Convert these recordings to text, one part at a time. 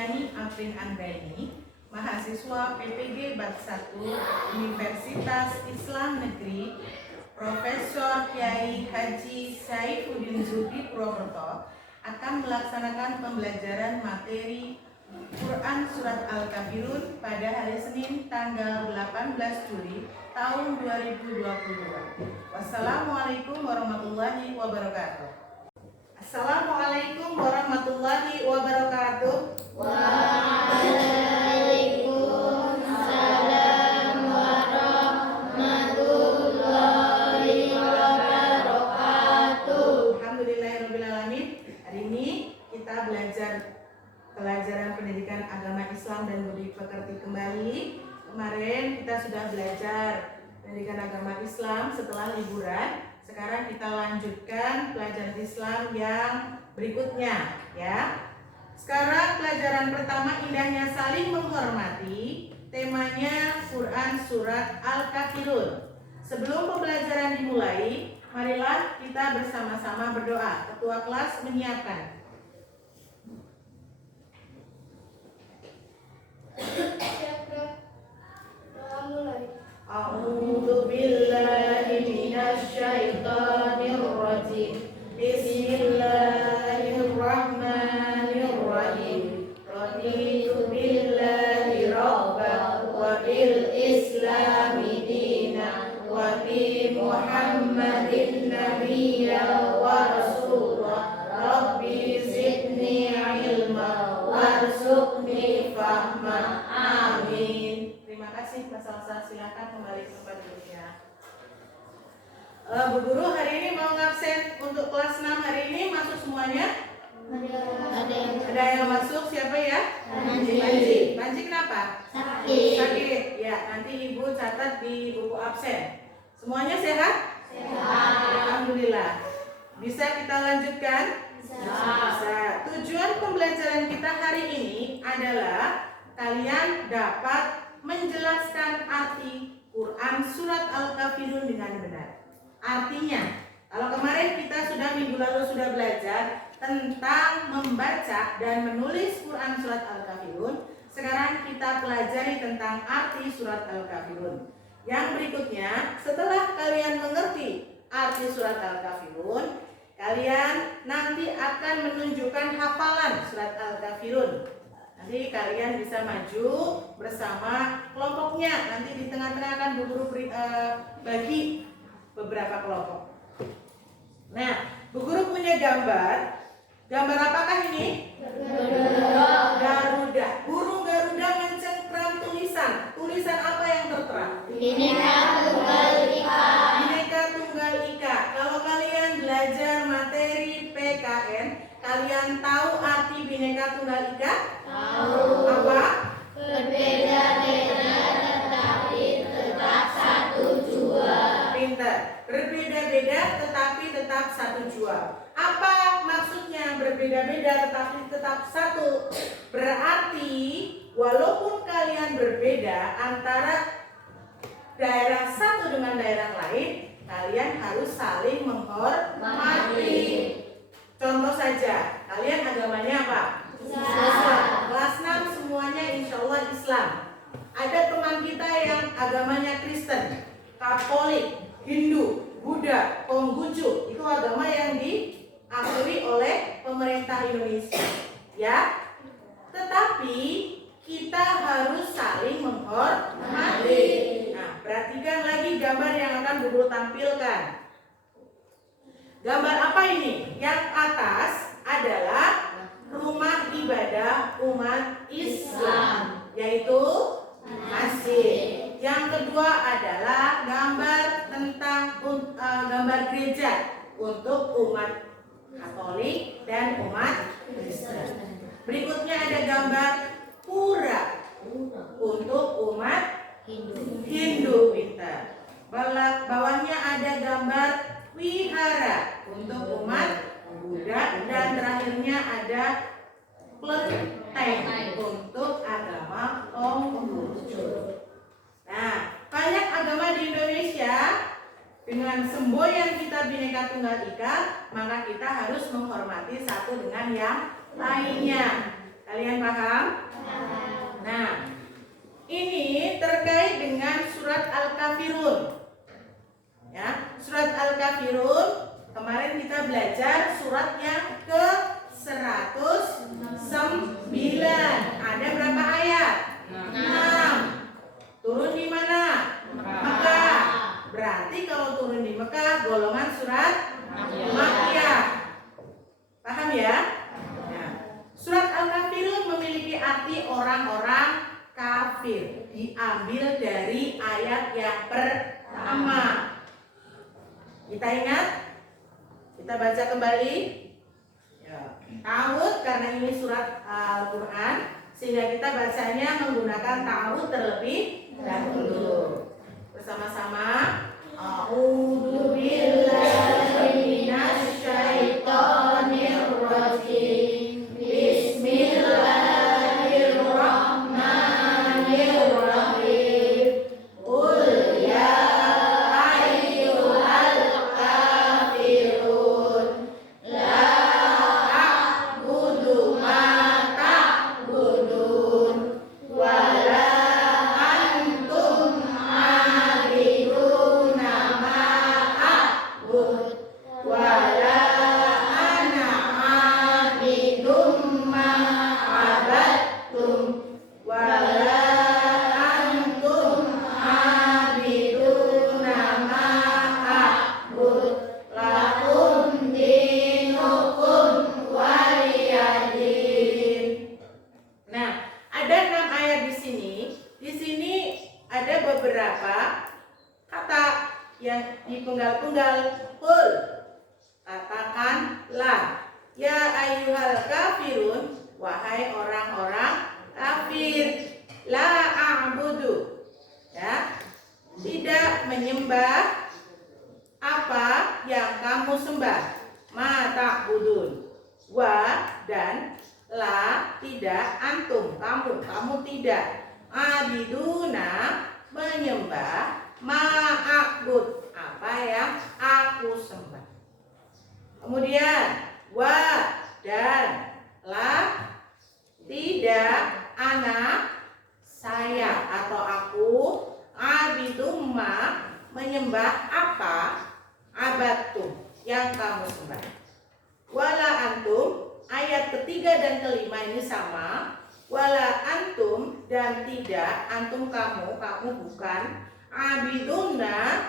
Noviani Afrin Anggraini, mahasiswa PPG Bab 1 Universitas Islam Negeri Profesor Kiai Haji Saifuddin Zuhdi Purwokerto akan melaksanakan pembelajaran materi Quran Surat Al-Kafirun pada hari Senin tanggal 18 Juli tahun 2022. Wassalamualaikum warahmatullahi wabarakatuh. Assalamualaikum warahmatullahi wabarakatuh. Waalaikumsalam warahmatullahi wabarakatuh. Alhamdulillahirrahmanirrahim. Hari ini kita belajar pelajaran pendidikan agama Islam dan budi pekerti kembali. Kemarin kita sudah belajar pendidikan agama Islam setelah liburan. Sekarang kita lanjutkan pelajaran Islam yang berikutnya, ya. Sekarang pelajaran pertama, indahnya saling menghormati. Temanya Quran Surat Al-Kafirun. Sebelum pembelajaran dimulai, marilah kita bersama-sama berdoa. Ketua kelas menyiapkan. A'udzu billahi minasy syaithanir rajim. Bismillahirrahmanirrahim. Raditu billahi rabban wa bil islami dinan wa bi Muhammadin nabiyyan wa rasulah. Rabbi zidni ilma warzuqni fahma. Amin. Terima kasih Mas Salsa, silakan kembali ke tempat duduknya. Bu Guru, hari ini mau ngabsen untuk kelas 6 hari ini masuk semuanya? Ada yang masuk, siapa ya? Panji. Panji kenapa? Sakit. Ya, nanti Ibu catat di buku absen. Semuanya sehat? Sehat. Alhamdulillah. Bisa kita lanjutkan? Bisa. Tujuan pembelajaran kita hari ini adalah kalian dapat menjelaskan arti Quran Surat Al-Kafirun dengan benar. Artinya, kalau kemarin kita minggu lalu sudah belajar tentang membaca dan menulis Quran Surat Al-Kafirun, sekarang kita pelajari tentang arti Surat Al-Kafirun. Yang berikutnya, setelah kalian mengerti arti Surat Al-Kafirun, kalian nanti akan menunjukkan hafalan Surat Al-Kafirun. Nanti kalian bisa maju bersama kelompoknya. Nanti di tengah-tengah akan Bu Guru bagi beberapa kelompok. Nah, Bu Guru punya gambar. Gambar apakah ini? Garuda. Burung Garuda mencengkram tulisan. Tulisan apa yang tertera? Bhinneka Tunggal Ika. Bhinneka Tunggal Ika. Kalau kalian belajar materi PKN, kalian tahu arti Bhinneka Tunggal Ika? Tahu. Apa? Berbeda-beda tetapi tetap satu jua. Pintar. Berbeda-beda tetapi tetap satu jua. Apa maksudnya berbeda-beda tetapi tetap satu? Berarti walaupun kalian berbeda antara daerah satu dengan daerah lain, kalian harus saling menghormati. Contoh saja, kalian agamanya apa? Islam. Kelas 6 semuanya insya Allah Islam. Ada teman kita yang agamanya Kristen, Katolik, Hindu, Buddha, Konghucu. Itu agama yang diakui oleh pemerintah Indonesia, ya. Tetapi kita harus saling menghormati. Nah, perhatikan lagi gambar yang akan Bu Guru tampilkan. Gambar apa ini? Yang atas adalah rumah ibadah umat Islam, yaitu masjid. Yang kedua adalah gambar tentang gambar gereja untuk umat Katolik dan umat Kristen. Berikutnya ada gambar pura untuk umat Hindu. Pintar. Bawahnya ada gambar wihara untuk umat Buddha, dan terakhirnya ada kelenteng untuk agama Konghucu. Nah, banyak agama di Indonesia. Dengan semboyan kita Bhinneka Tunggal Ika, maka kita harus menghormati satu dengan yang lainnya. Kalian paham? Nah, ini terkait dengan surat Al-Kafirun. Ya, surat Al-Kafirun kemarin kita belajar surat yang ke 109. Ada berapa ayat? 6. Turun di mana? Mekah. Berarti kalau turun di Mekah golongan surat Makkiyah. Paham ya? Nah, surat Al-Kafirun memiliki arti orang-orang kafir. Diambil dari ayat yang pertama. Kita ingat? Kita baca kembali. Ya. Ta'awud karena ini surat Al-Quran, sehingga kita bacanya menggunakan ta'awud terlebih dahulu. Bersama-sama. A'udzu billahi minasy syaithanir rajim. Bismillahirrahmanirrahim. Qul ya ayyuhal kafirun la a'budu ma ta'budun wa la antum a'biduna ma a'bud wa la ana a'bidum ma abattum wa la antum a'biduna ma a'bud lakum dinukum waliyadin. Nah, ada 6 ayat di sini. Di sini ada beberapa kata yang dipenggal-penggal. Qul, katakanlah, ya ayyuhal kafirun, wahai orang-orang kafir, la a'budu, ya, tidak menyembah apa yang kamu sembah, ma ta'budun, wa dan la tidak, antum kamu tidak, abiduna menyembah, ma'abud apa yang aku sembah. Kemudian wa dan la tidak, ana saya atau aku, abidumma menyembah apa, abatum yang kamu sembah. Wala antum, ayat ketiga dan kelima ini sama. Wala antum dan tidak, antum kamu bukan, abiduna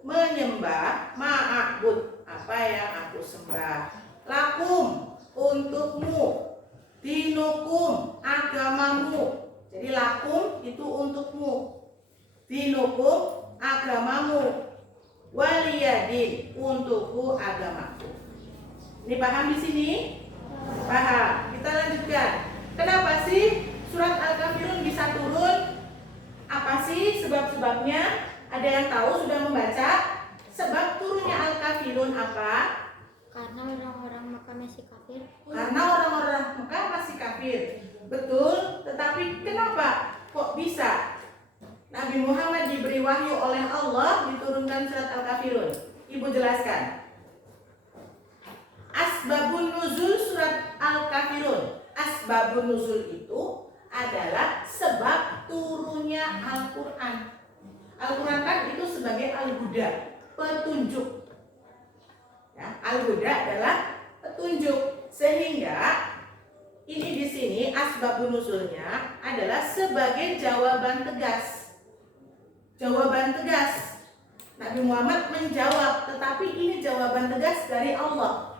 menyembah, ma'abud apa yang aku sembah. Lakum untukmu, dinukum agamamu. Jadi lakum itu untukmu, dinukum agamamu, waliyadin untukku agamaku. Ini paham di sini? Paham. Kita lanjutkan. Kenapa sih surat Al-Kafirun bisa turun? Apa sih sebab-sebabnya? Ada yang tahu sudah membaca? Sebab turunnya Al-Kafirun apa? Karena orang-orang Mekah masih kafir. Karena orang-orang Mekah masih kafir. Betul, tetapi kenapa kok bisa Nabi Muhammad diberi wahyu oleh Allah diturunkan surat Al-Kafirun? Ibu jelaskan. Asbabun nuzul surat Al-Kafirun. Asbabun nuzul itu adalah sebab turunnya Al-Quran. Al-Quran kan itu sebagai al-huda, petunjuk. Ya, al-huda adalah petunjuk. Sehingga ini di sini asbabun nuzulnya adalah sebagai jawaban tegas. Jawaban tegas. Nabi Muhammad menjawab, tetapi ini jawaban tegas dari Allah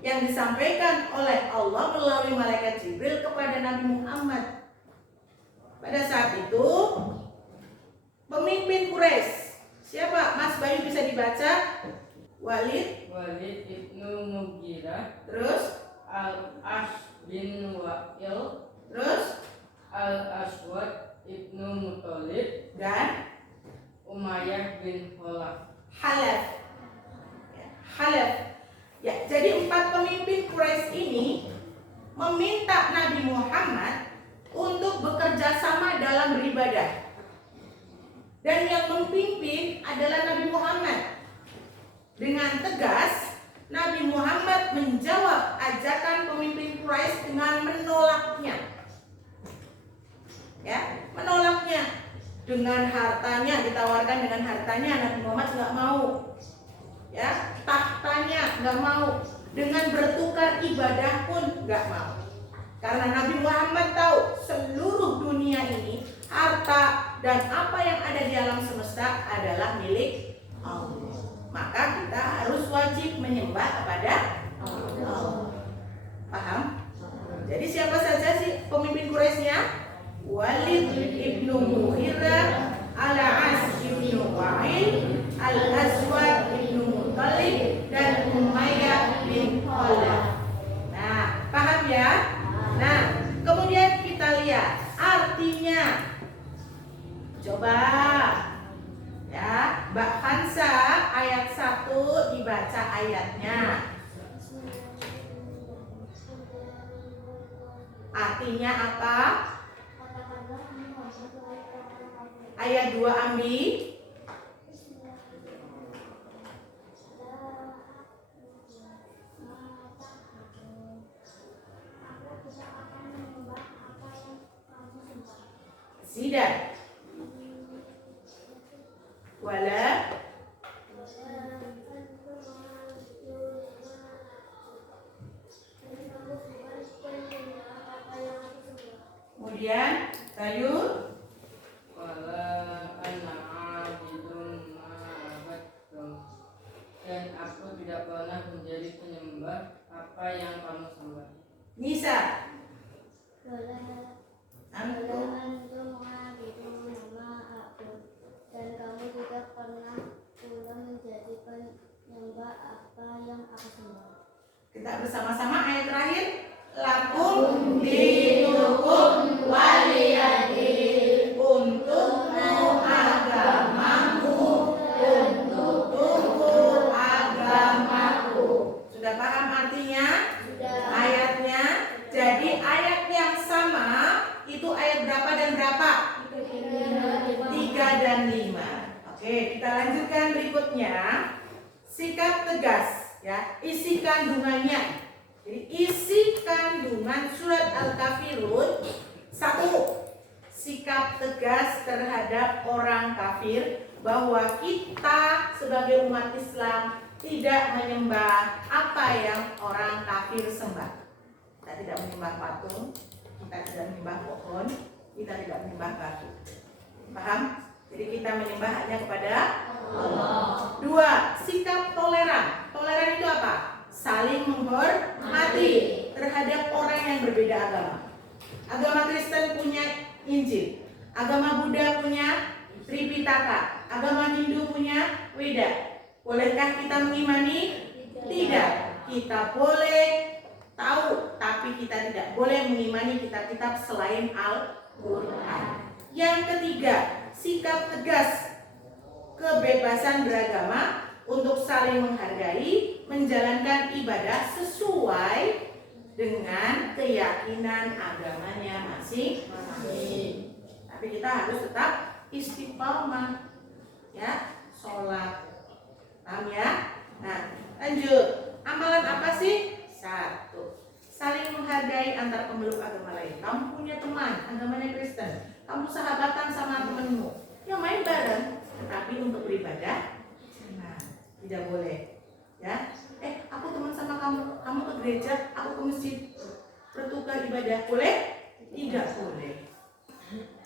yang disampaikan oleh Allah melalui malaikat Jibril kepada Nabi Muhammad. Pada saat itu pemimpin Quraisy, siapa? Mas Bayu bisa dibaca? Walid ibnu Mughirah, terus Al-As bin Wa'il, terus Al-Aswad ibnu Muthalib, dan Umayyah bin Khalaf. Khalaf. Ya, jadi 4 pemimpin Quraisy ini meminta Nabi Muhammad untuk bekerja sama dalam beribadah. Dan yang memimpin adalah Nabi Muhammad. Dengan tegas Nabi Muhammad menjawab ajakan pemimpin Quraisy dengan menolaknya. Ya, menolaknya. Dengan hartanya, ditawarkan dengan hartanya, Nabi Muhammad nggak mau. Ya, tahtanya nggak mau. Dengan bertukar ibadah pun nggak mau. Karena Nabi Muhammad tahu seluruh dunia ini, harta dan apa yang ada di alam semesta adalah milik Allah. Maka kita harus wajib menyembah kepada Allah. Paham? Jadi siapa saja sih pemimpin Quraisynya? Walid ibnu Mughirah, Al-As ibnu Wa'il, Al-Aswad ibnu Muttalib, dan Umayyah bin Khalaf. Nah, paham ya? Nah, kemudian kita lihat artinya. Coba ya, Mbak Hansa ayat 1 dibaca ayatnya. Artinya apa? Ayat 2 ambil. Tidak. Wala. Kemudian sayur. Wala ana abidun ma'abadtum, dan aku tidak pernah menjadi penyembah apa yang kamu sembah. Nisa. Antum abidun ma'abud, dan kamu tidak pernah pula menjadi penyembah apa yang aku sembah. Kita bersama-sama ayat terakhir. Lakum dinukum waliyadin. Untukmu agamamu, untukku agamaku. Sudah paham artinya? Sudah. Ayatnya. Jadi ayat yang sama itu ayat berapa dan berapa? 3 dan 5. Oke, kita lanjutkan berikutnya. Sikap tegas, ya. Isi kandungannya. Jadi isi kandungan surat Al-Kafirun. 1. Sikap tegas terhadap orang kafir, bahwa kita sebagai umat Islam tidak menyembah apa yang orang kafir sembah. Kita tidak menyembah patung, kita tidak menyembah pohon, kita tidak menyembah batu. Paham? Jadi kita menyembah hanya kepada Allah. 2. Sikap toleran. Toleran itu apa? Saling menghormati terhadap orang yang berbeda agama. Agama Kristen punya Injil, agama Buddha punya Tripitaka, agama Hindu punya Weda. Bolehkah kita mengimani? Tidak. Kita boleh tahu, tapi kita tidak boleh mengimani kitab-kitab selain Al-Quran. Yang ketiga, sikap tegas kebebasan beragama untuk saling menghargai, menjalankan ibadah sesuai dengan keyakinan agamanya masing-masing. Tapi kita harus tetap istiqomah, ya, sholat. Paham ya? Nah, lanjut. Amalan apa sih? 1. Saling menghargai antar pemeluk agama lain. Kamu punya teman agamanya Kristen, kamu sahabatan sama temenmu, ya main bareng, tetapi untuk beribadah tidak boleh, ya. Aku teman sama kamu, kamu ke gereja, aku ke masjid, bertukar ibadah, boleh? Tidak boleh.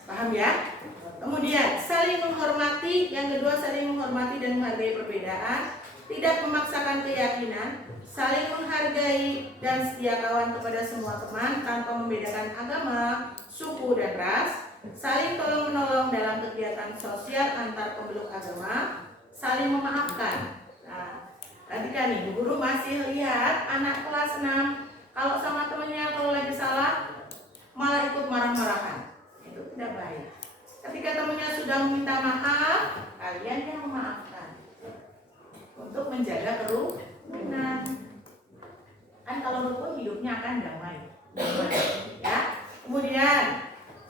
Paham ya? Kemudian saling menghormati. Yang kedua, saling menghormati dan menghargai perbedaan, tidak memaksakan keyakinan, saling menghargai dan setia kawan kepada semua teman tanpa membedakan agama, suku dan ras, saling tolong menolong dalam kegiatan sosial antar pemeluk agama, saling memaafkan. Nah, tadi kan nih, Bu Guru masih lihat anak kelas 6 kalau sama temennya kalau lagi salah malah ikut marah-marahan. Itu tidak baik. Ketika temennya sudah meminta maaf, kalian yang memaafkan untuk menjaga kerukunan. Kan kalau rukun hidupnya akan damai. Ya. Kemudian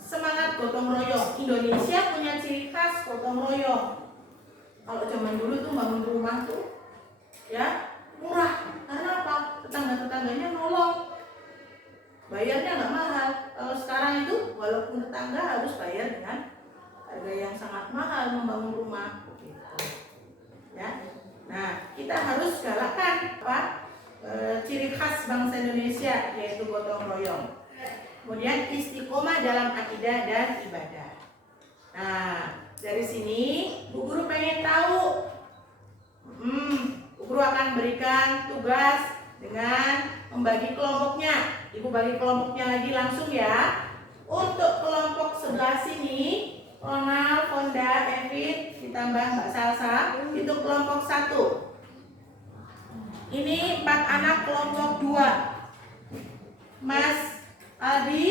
semangat gotong royong. Indonesia punya ciri khas gotong royong. Kalau zaman dulu tuh bangun rumah tuh, ya, murah, bayarnya nggak mahal. Kalau sekarang itu walaupun tetangga harus bayar dengan harga yang sangat mahal membangun rumah. Gitu. Ya. Nah, kita harus galakkan ciri khas bangsa Indonesia, yaitu gotong royong. Kemudian istiqomah dalam akidah dan ibadah. Nah, dari sini Bu Guru pengen tahu, Bu Guru akan berikan tugas dengan membagi kelompoknya. Ibu bagi kelompoknya lagi langsung ya. Untuk kelompok sebelah sini, Ronald, Fonda, Evin, ditambah Mbak Salsa, itu kelompok 1. Ini 4 anak kelompok 2. Mas Aldi,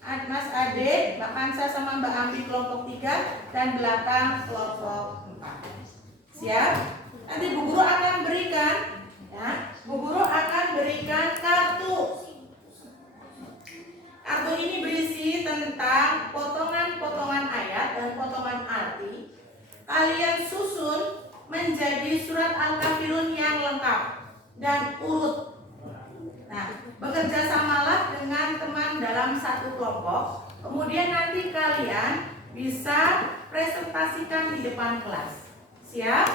Mas Ade, Mbak Kansa sama Mbak Ambi kelompok 3, dan belakang kelompok 4. Siap? Nanti Bu Guru akan berikan, ya, Bu Guru akan berikan kartu. Kartu ini berisi tentang potongan-potongan ayat dan potongan arti. Kalian susun menjadi surat Al-Kafirun yang lengkap dan urut. Nah, bekerja samalah dengan teman dalam satu kelompok. Kemudian nanti kalian bisa presentasikan di depan kelas. Siap?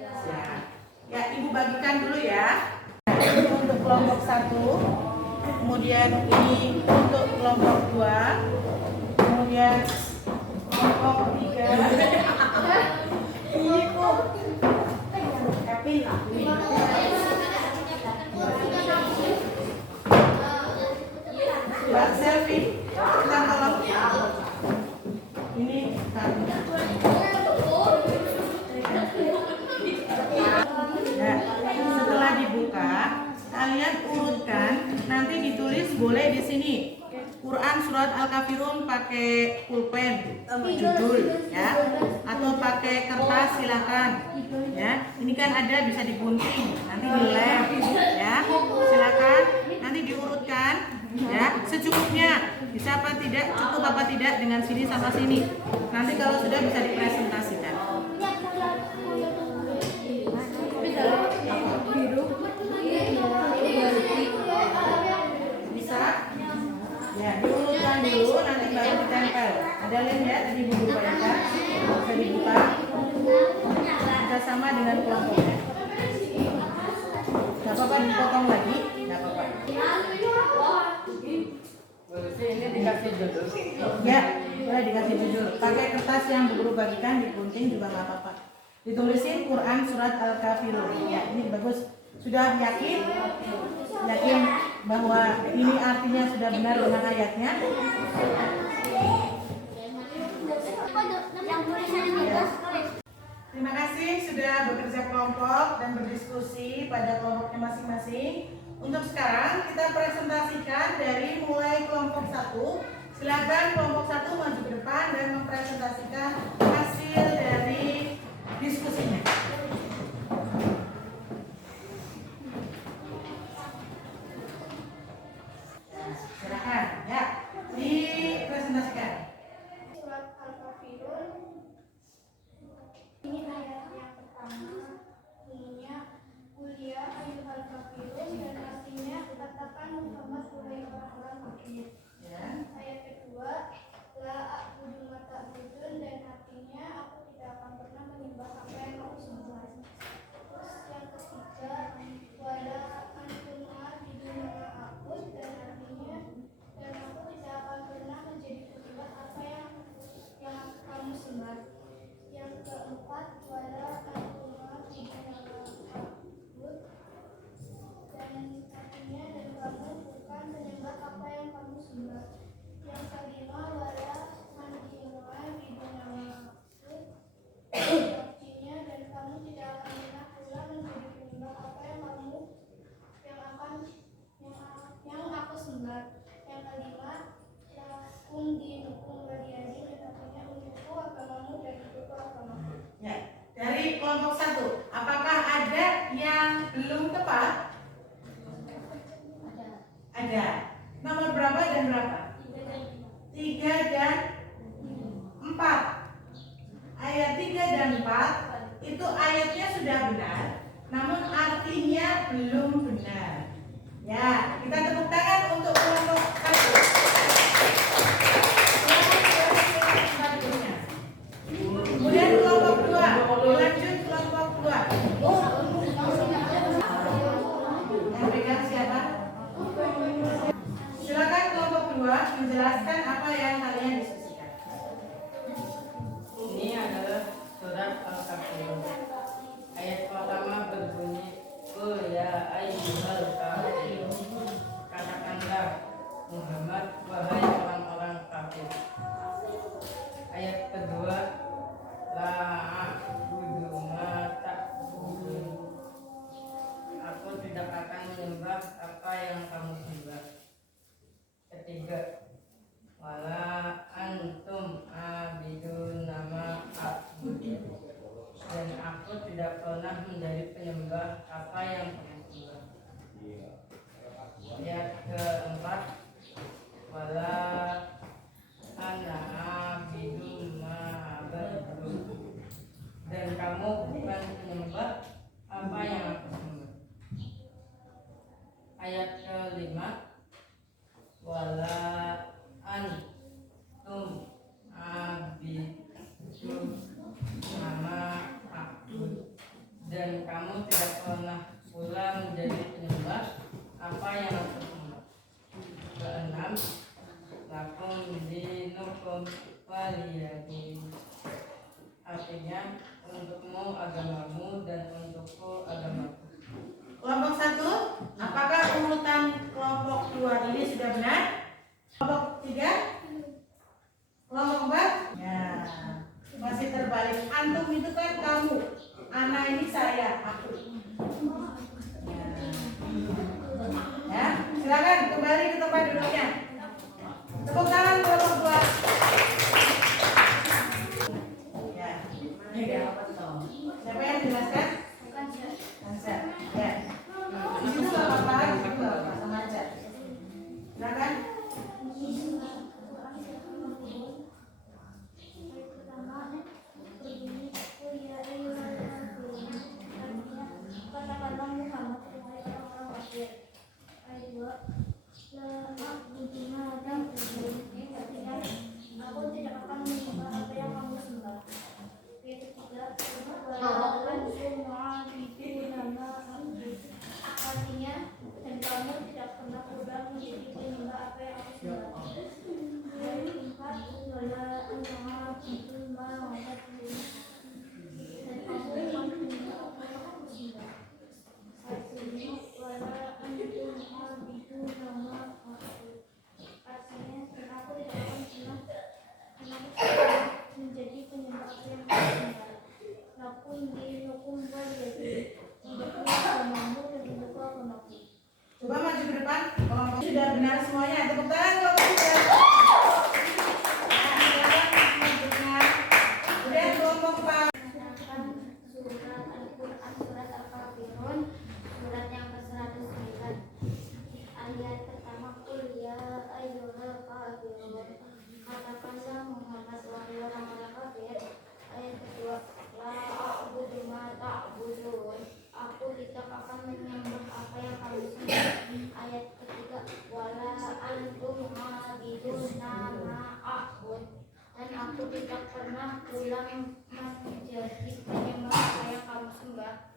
Siap. Ya, Ibu bagikan dulu ya. Ini untuk kelompok 1. Kemudian ini untuk kelompok 2. Kemudian kelompok 3. Ini kok Mbak Selvi, kita tolong. Ini nah, setelah dibuka, kalian urutkan. Nanti ditulis boleh di sini. Quran surat Al-Kafirun pakai pulpen judul ya, atau pakai kertas silakan ya. Ini kan ada bisa digunting, nanti dilem ya. Silakan nanti diurutkan ya secukupnya. Bisa apa tidak, cukup apa tidak dengan sini sama sini. Nanti kalau sudah bisa dipresentasikan. Bisa? Ya, diurutkan dulu, nanti baru ditempel. Ada lem ya, tadi Bu Guru bayangkan. Bisa dibuka. Bisa sama dengan kelompoknya. Gak apa-apa dipotong lagi, gak apa-apa. Ini dikasih judul. Ya, boleh dikasih judul. Pakai kertas yang Bu Guru bagikan, digunting juga gak apa-apa. Ditulisin Quran surat Al-Kafirun. Ya, ini bagus. Sudah yakin? Yakin bahwa ini artinya sudah benar dengan ayatnya? Terima kasih sudah bekerja kelompok dan berdiskusi pada kelompoknya masing-masing. Untuk sekarang kita presentasikan dari mulai kelompok 1. Silakan kelompok 1 maju ke depan dan mempresentasikan hasil dari diskusinya. Silakan ya, dipresentasikan. Surat Al-Kafirun. Ini ayat yang pertama, bunyinya kuliah ayyuhal kafirun, dan artinya katakan Muhammad wahai orang-orang kafir. Ya. Ayat kedua, la a'budu ma ta'budun, dan artinya aku tidak akan pernah menyembah apa yang kamu sembah. Terus yang ketiga, wala antum a'budun ma a'bud, dan artinya dan aku tidak akan pernah menjadi penyembah apa yang kamu sembah. Yang keempat, wala antum a'budun ma a'bud, dan artinya dan kamu bukan penyembah apa yang kamu sembah. Yang kelima, wala antum a'budun ma a'bud, artinya dan kamu tidak akan pernah pula menjadi penyembah apa yang aku sembah. Yang kelima, lakum dinukum waliyadin, dan artinya untukku agamamu dan untukku agamaku. Ya, dari kelompok 1, apakah ada yang belum tepat? Ada. Nomor berapa dan berapa? 3 dan 4. Ayat 3 dan 4 itu ayatnya sudah benar, namun artinya belum benar. Ya, kita tepuk tangan untuk kelompok 1. tidak pernah menjadi penyembah apa yang kamu sembah. Ayat keempat, wala ana abidu ma'abadu, dan kamu bukan penyembah apa yang aku sembah. Ayat kelima, wala antum abidu nama aku, dan kamu tidak pernah pula menjadi penyembah apa yang aku sembah. Keenam, lakum dinukum waliyadin, artinya untukmu agamamu dan untukku agamaku. Kelompok 1, apakah urutan kelompok 2 ini sudah benar? Kelompok 3? Kelompok 4? Ya, masih terbalik. Antum itu kan kamu, ana ini saya, aku. Ya, silakan kembali ke tempat duduknya. Tepuk tangan kelompok 2. Ya, siapa yang jelaskan? Ansar. Ya. Di situ nggak apa-apa, di situ nggak apa-apa, sama aja. Silakan. Katakanlah Muhammad wahai orang-orang kafir. Ayat 2, artinya aku tidak akan menyembah apa yang kamu sembah. Ayat 3, artinya dan kamu tidak pernah pula menjadi penyembah apa yang aku sembah. Ayat 4, dan kamu bukan penyembah apa yang aku sembah. Ayat 7, artinya dan aku tidak akan pernah menjadi penyembah apa yang aku sembah. Lakum dinukum waliyadin, untukmu agamamu dan untukku agamaku. Coba maju ke depan. Kelompok sudah benar semuanya. Tepuk tangan kelompok 3. Kemudian kelompok 4. Sedangkan surat Al-Quran, surat Al-Kafirun, surat yang ke-109. Ayat pertama, qul ya ayyuhal kafirun, katakanlah Muhammad wahai orang-orang kafir. Ayat kedua, la a'budu ma ta'budun, aku tidak akan menyembah apa yang kamu sembah. Ayat ketiga, wala antum abiduna ma a'bud, dan aku tidak pernah pula menjadi penyembah apa yang kamu sembah.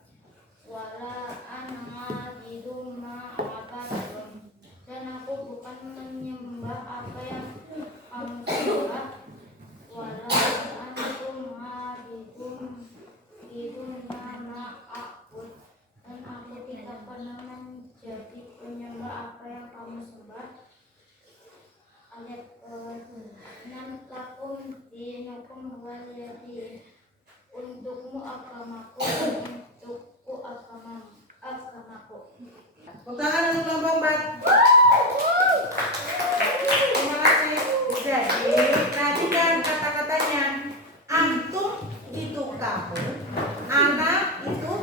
Wala ana abidu ma abadun, dan aku bukan menyembah apa yang kamu sembah. Wala antum abidun ma a'bud, dan aku tidak pernah menjadi penyembah apa yang kamu sembah. Ayat 6, lakum dinukum waliyadin, untukmu agamaku dan untukku agamaku. Tepuk tangan untuk kelompok 4. Terima kasih. Jadi, perhatikan kata-katanya. Antum itu kamu, anak itu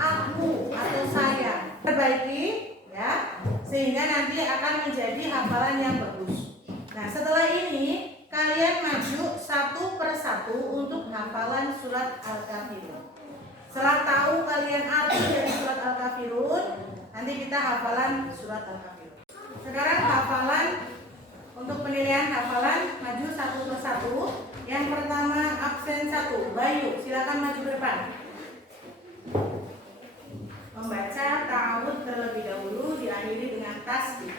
aku atau saya. Perbaiki ya, sehingga nanti akan menjadi hafalan yang bagus. Nah, setelah ini kalian maju satu persatu untuk hafalan surat Al-Kafirun. Setelah tahu kalian arti dari surat Al-Kafirun, nanti kita hafalan surat Al-Kafirun. Sekarang hafalan, untuk penilaian hafalan maju satu persatu. Yang pertama absen 1, Bayu, silakan maju ke depan. Membaca ta'awudz terlebih dahulu, diakhiri dengan tasbih.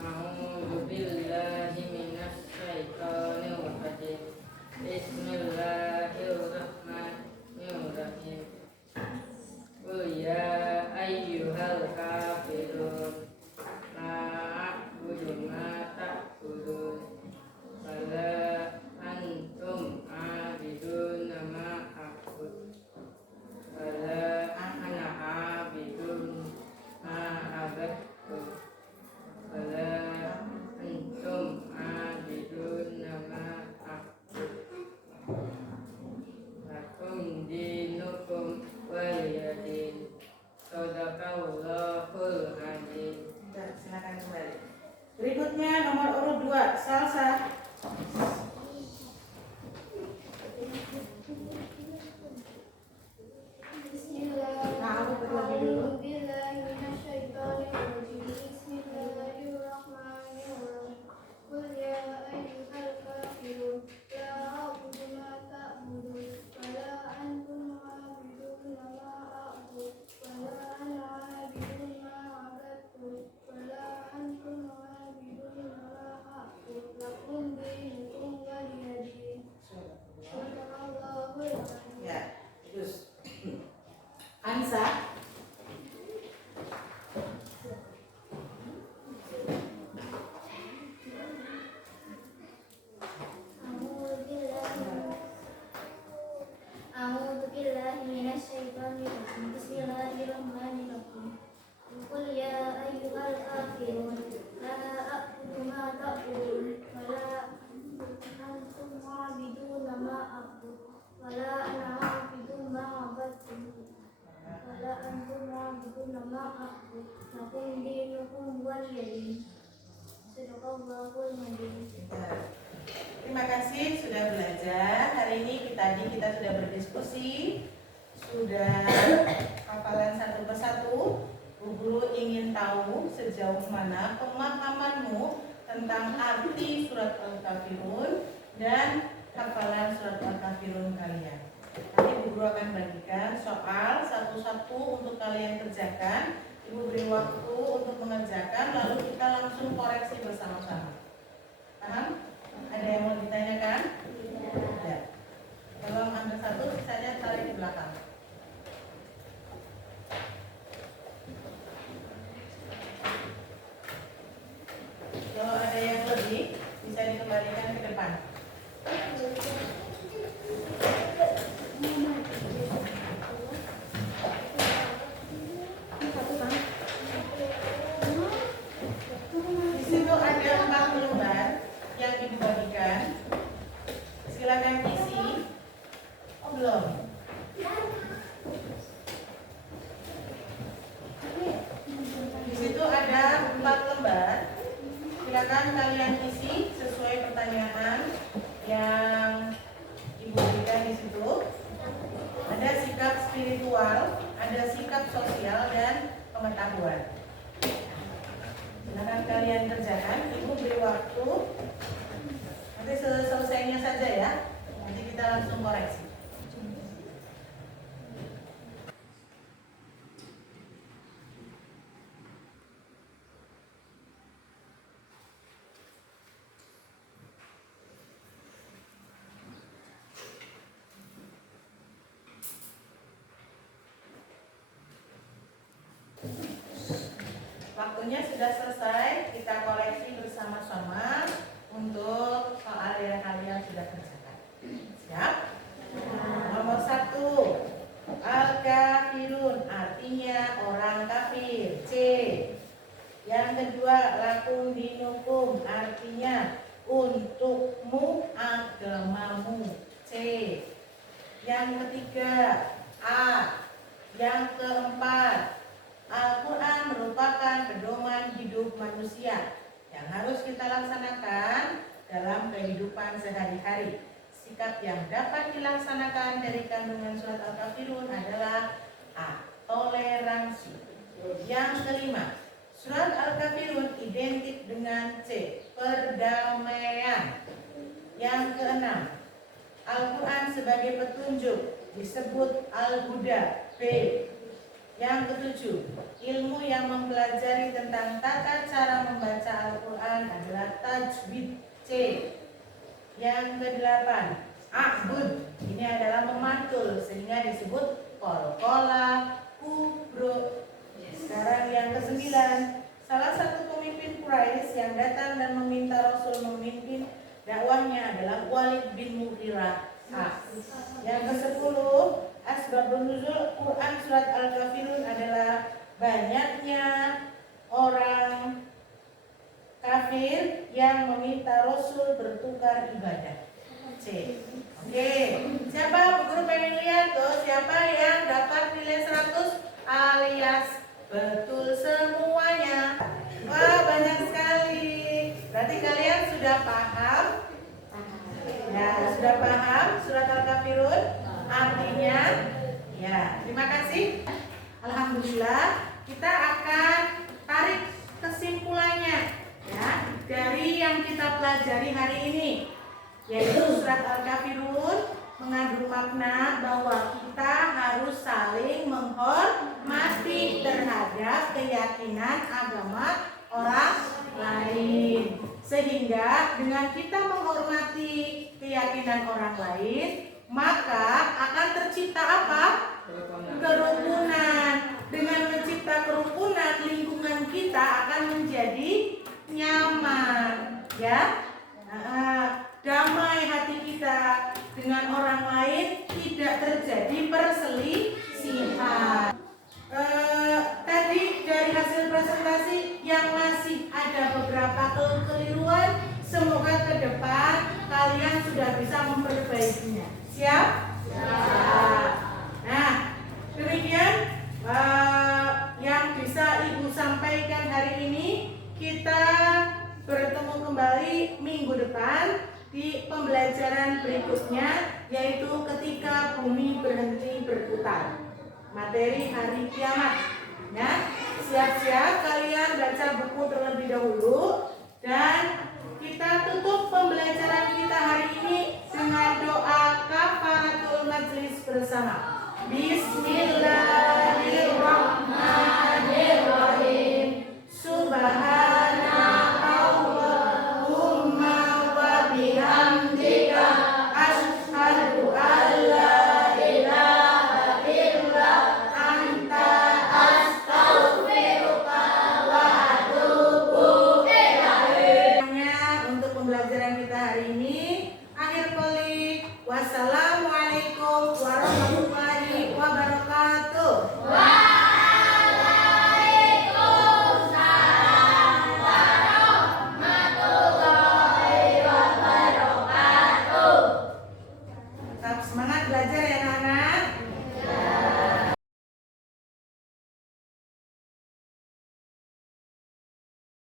A'udzu billahi minasy syaithanir rajim. Bismillahirrahmanirrahim. Qul ya ayyuhal kafirun, la a'budu ma ta'budun, wala antum a'bidun ma a'bud, wala ana a'bidun ma a'badtum, Berikutnya nomor urut 2, Salsa. Ya, terus Ansa. Bismillahirrahmanirrahim. Qul ya ayyuhal kafirun la a'budu ma ta'budun wa la antum 'abiduna ma a'budu wa la ana 'abidun ma 'abadtum wa la antum 'abiduna ma a'budu lakum dinukum waliyadin. Sadaqallahul adzim. Terima kasih sudah belajar. Hari ini kita sudah berdiskusi, sudah hafalan satu persatu. Bu Guru ingin tahu sejauh mana pemahamanmu tentang arti surat Al-Kafirun dan hafalan surat Al-Kafirun kalian. Nanti Bu Guru akan bagikan soal satu-satu untuk kalian kerjakan. Ibu beri waktu untuk mengerjakan, lalu kita langsung koreksi bersama-sama. Paham? Ada yang mau ditanyakan? Tidak. Kalau ambil satu, sisanya tarik di belakang. Kalau ada yang lebih, bisa dikembalikan ke depan. Di situ ada 4 lembar yang dibagikan. Silakan isi. Oh, belum. Di situ ada 4 lembar. Silakan kalian isi sesuai pertanyaan yang Ibu berikan di situ. Ada sikap spiritual, ada sikap sosial, dan pengetahuan. Silakan kalian kerjakan. Ibu beri waktu. Nanti selesainya saja ya. Nanti kita langsung koreksi. Waktunya sudah selesai, kita koreksi bersama-sama untuk soal yang kalian sudah kerjakan. Siap? Nomor 1, Al-Kafirun artinya orang kafir. C. Yang kedua, lakum dinukum artinya untukmu agamamu. C. Yang ketiga, A. Yang keempat, Al-Quran merupakan pedoman hidup manusia yang harus kita laksanakan dalam kehidupan sehari-hari. Sikap yang dapat dilaksanakan dari kandungan surat Al-Kafirun adalah A. Toleransi. Yang kelima, surat Al-Kafirun identik dengan C. Perdamaian. Yang keenam, Al-Quran sebagai petunjuk disebut Al-Huda. B. Yang ketujuh, ilmu yang mempelajari tentang tata cara membaca Al-Quran adalah tajwid. C. Yang kedelapan, a'bud, ini adalah memantul sehingga disebut qalqalah kubro. Sekarang yang kesembilan, salah satu pemimpin Quraisy yang datang dan meminta Rasul memimpin dakwahnya adalah Walid bin Mughirah. A. Yang kesepuluh, asbabun nuzul Quran surat Al-Kafirun adalah banyaknya orang kafir yang meminta Rasul bertukar ibadah. C. Oke, siapa Bu Guru pengen lihat tuh siapa yang dapat nilai 100 alias betul semuanya. Wah, banyak sekali. Ya, sudah paham surat Al-Kafirun? Artinya? Ya, terima kasih. Alhamdulillah, kita akan tarik kesimpulannya ya dari yang kita pelajari hari ini, yaitu surat Al-Kafirun mengandung makna bahwa kita harus saling menghormati terhadap keyakinan agama orang lain. Sehingga dengan kita menghormati keyakinan orang lain, maka akan tercipta apa? Kerukunan. Dengan mencipta kerukunan, lingkungan kita akan menjadi nyaman, ya. Damai hati kita dengan orang lain, tidak terjadi perselisihan. Tadi dari hasil presentasi yang masih ada beberapa kekeliruan, semoga ke depan kalian sudah bisa memperbaikinya. Siap? Siap. Nah, demikian yang bisa Ibu sampaikan hari ini. Kita bertemu kembali minggu depan di pembelajaran berikutnya, yaitu ketika bumi berhenti berputar, materi hari kiamat. Ya, siap-siap kalian baca buku terlebih dahulu, dan kita tutup pembelajaran kita hari ini dengan doa kafaratul majlis bersama. Bismillahirrahmanirrahim. Subhanakallahumma wa bihamdika asyhadu an la ilaha illa anta astaghfiruka wa atubu ilaik. Untuk pembelajaran kita hari ini, akhir kali, wassalamualaikum